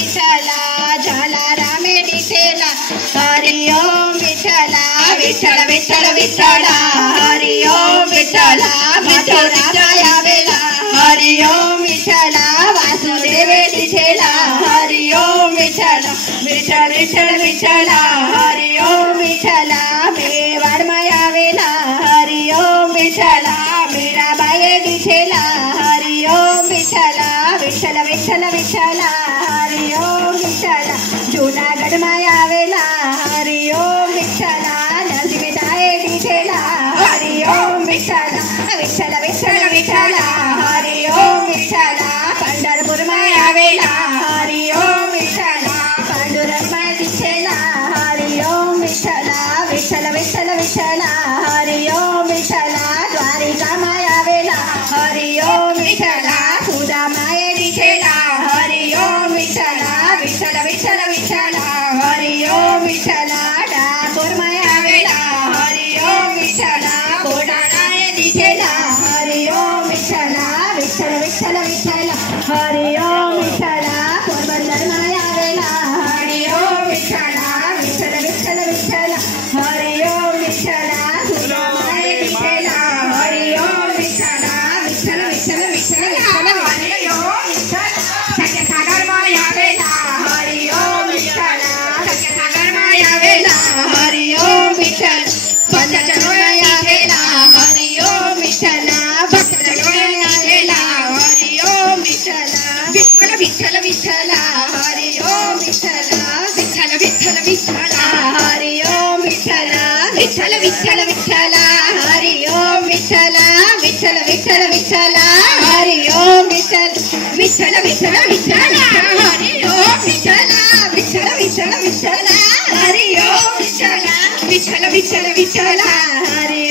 विठला झाला रामे दिसेला हरि ओम विठला विठ्ठल विठ्ठल विठला हरि ओम विठला मथुरा वेला हरि ओम विठला वासुदेवे दिसेला हरि ओम विठला विठ्ठल विठ्ठल विठला हरि ओम विठला मेवाड माया वेला हरि ओम विठला मीराबाई दिसेला हरि ओम विठला विठ्ठल विठ्ठल विठला हरि ओम विठला जूनागढ़ माया वेला हरि ओम विठला नरसिंहदाय दिसेला हरि ओम विठला विठ्ठल विठ्ठल विठला हरि ओम विठला पंढरपूर माया वेला हरि ओम विठला पांडुरंग माय दिसेला हरि ओम विठला विठ्ठल विठ्ठल विठला हरि ओम विठला द्वारिका माया वेला हरि ओम विठला सुधा माये दिसेला हरि ओम विठला विठ्ठल विठ्ठल विठला हरि ओम विठला डाकोर माया वेला हरि ओम विठला कोडाळाय दिसेला हरि ओम विठला विठ्ठल विठ्ठल विठला हरि ओम विठला पोरबंदर माया वेला हरि ओम विठला विठ्ठल विठ्ठल विठला हरि ओम विठला सुधा माये दिसेला हरि ओम विठला विठ्ठल विठ्ठल विठला हरि ओम विठला सत्यसागर माया वेला हरि ओम विठला सत्यसागर माया वेला हरि ओम विठला पंचचरोया वेला हरि ओम विठला भक्तचरोया वेला हरि ओम विठला विठ्ठल विठ्ठल विठला हरि ओम विठला विठ्ठल विठ्ठल विठला हरि ओम विठला विठ्ठल विठ्ठल विठला हरि ओम विठला विठ्ठल विठ्ठल विठला हरि ओम विठल विठ्ठल विठ्ठल विठला हरि ओम विठला विठ्ठल विठ्ठल विठला हरि ओम विठला विठ्ठल विठ्ठल विठला हरि